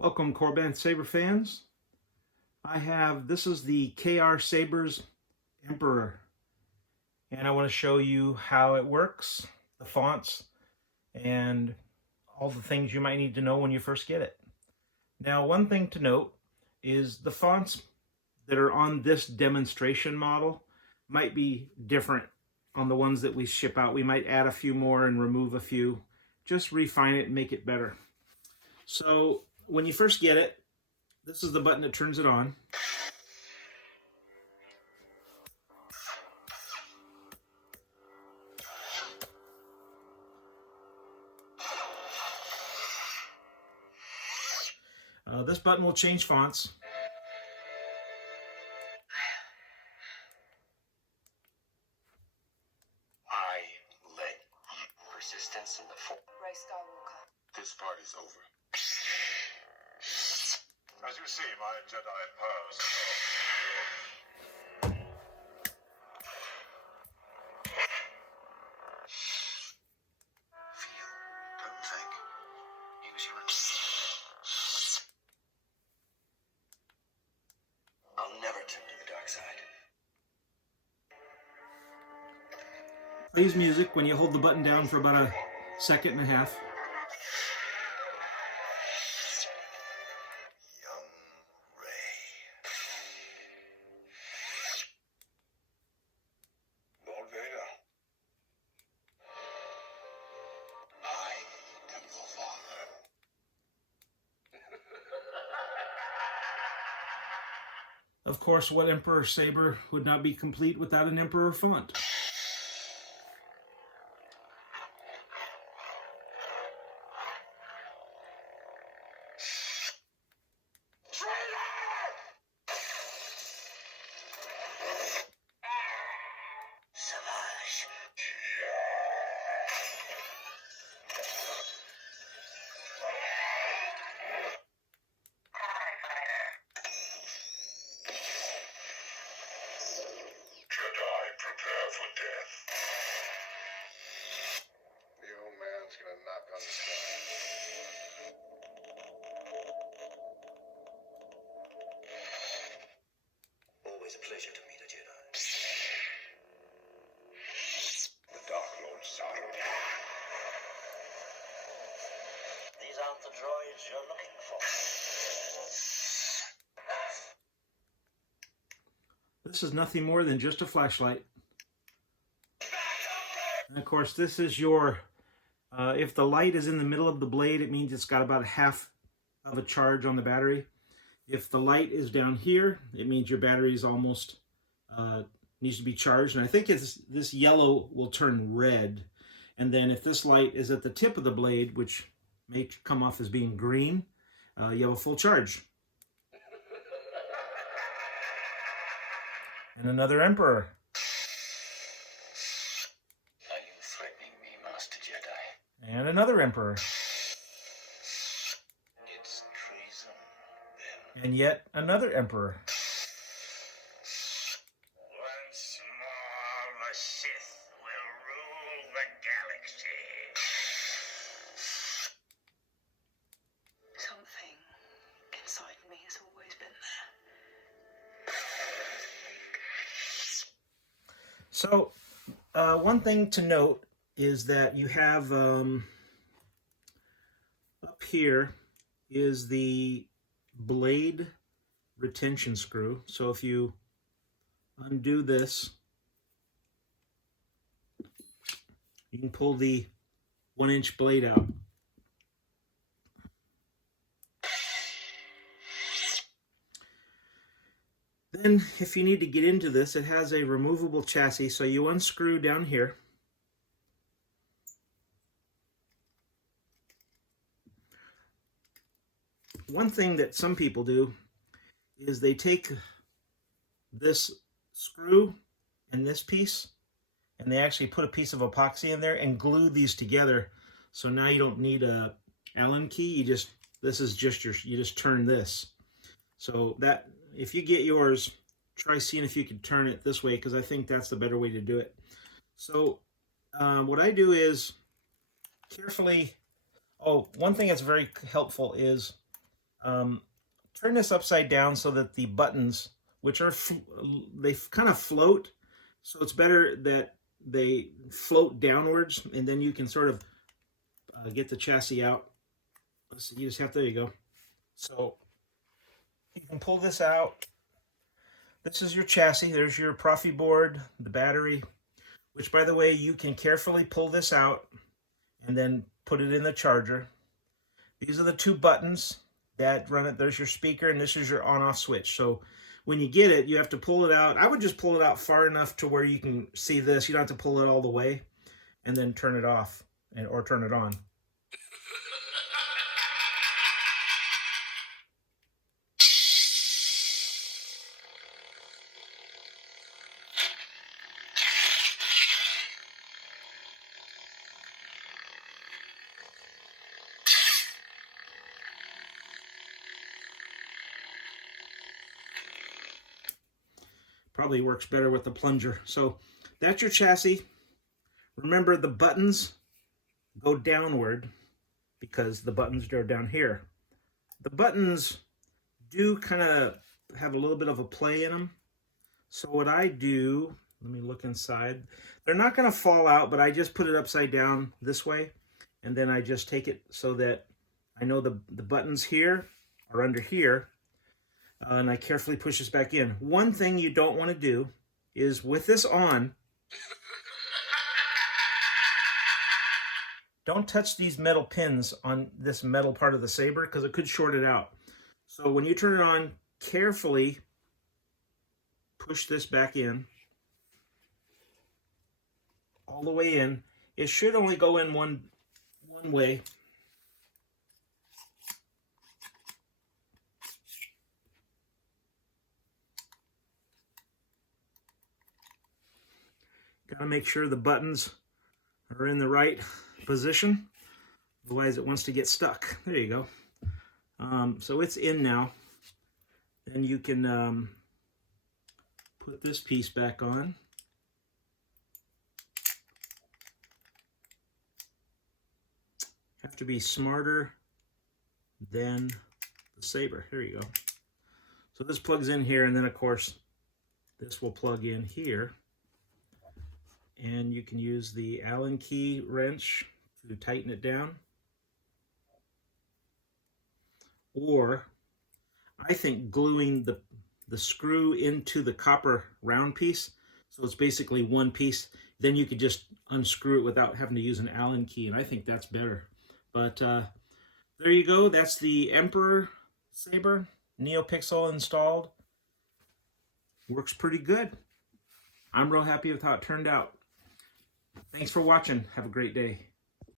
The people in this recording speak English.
Welcome, Korbanth Saber fans. This is the KR Sabers Emperor, and I want to show you how it works, the fonts, and all the things you might need to know when you first get it. Now, one thing to note is the fonts that are on this demonstration model might be different on the ones that we ship out. We might add a few more and remove a few, just refine it and make it better. So when you first get it, this is the button that turns it on. This button will change fonts. I led persistence in the Ray Skywalker. This part is over. As you see, my Jedi powers. Feel, don't think. Use your. I'll never turn to the dark side. Plays music when you hold the button down for about a second and a half. Of course, what Emperor Saber would not be complete without an Emperor font? Prepare for death. The old man's gonna knock on the door. Always a pleasure to meet a Jedi. The Dark Lord Saru. These aren't the droids you're looking for. This is nothing more than just a flashlight. And of course, this is your, if the light is in the middle of the blade, it means it's got about half of a charge on the battery. If the light is down here, it means your battery is almost, needs to be charged. And I think this yellow will turn red. And then if this light is at the tip of the blade, which may come off as being green, you have a full charge. And another Emperor. Are you threatening me, Master Jedi? And another Emperor. It's treason, then. And yet another Emperor. Once more, the Sith will rule the galaxy. Something inside me has always been there. So, one thing to note is that you have up here is the blade retention screw. So if you undo this, you can pull the 1-inch blade out. Then, if you need to get into this, it has a removable chassis, so you unscrew down here. One thing that some people do is they take this screw and this piece, and they actually put a piece of epoxy in there and glue these together. So now you don't need a Allen key. This is just you just turn this. So that, if you get yours, try seeing if you can turn it this way, because I think that's the better way to do it. So what I do is carefully, one thing that's very helpful is Turn this upside down so that the buttons, which are, they kind of float, so it's better that they float downwards, and then you can sort of get the chassis out. So you just have, there you go. So you can pull this out. This is your chassis. There's your Profi board, the battery, which, by the way, you can carefully pull this out and then put it in the charger. These are the two buttons that run it. There's your speaker, and this is your on-off switch. So when you get it, you have to pull it out. I would just pull it out far enough to where you can see this. You don't have to pull it all the way, and then turn it off or turn it on. Probably works better with the plunger. So that's your chassis. Remember, the buttons go downward because the buttons are down here. The buttons do kind of have a little bit of a play in them. So what I do, let me look inside. They're not going to fall out, but I just put it upside down this way. And then I just take it so that I know the buttons here are under here. And I carefully push this back in. One thing you don't want to do is, with this on, don't touch these metal pins on this metal part of the saber because it could short it out. So when you turn it on, carefully push this back in, all the way in. It should only go in one way. Got to make sure the buttons are in the right position, otherwise it wants to get stuck. There you go. So it's in now. Then you can put this piece back on. Have to be smarter than the saber. Here you go. So this plugs in here, and then of course this will plug in here. And you can use the Allen key wrench to tighten it down. Or I think gluing the screw into the copper round piece, so it's basically one piece, then you could just unscrew it without having to use an Allen key, and I think that's better. But there you go. That's the Emperor saber, NeoPixel installed. Works pretty good. I'm real happy with how it turned out. Thanks for watching. Have a great day.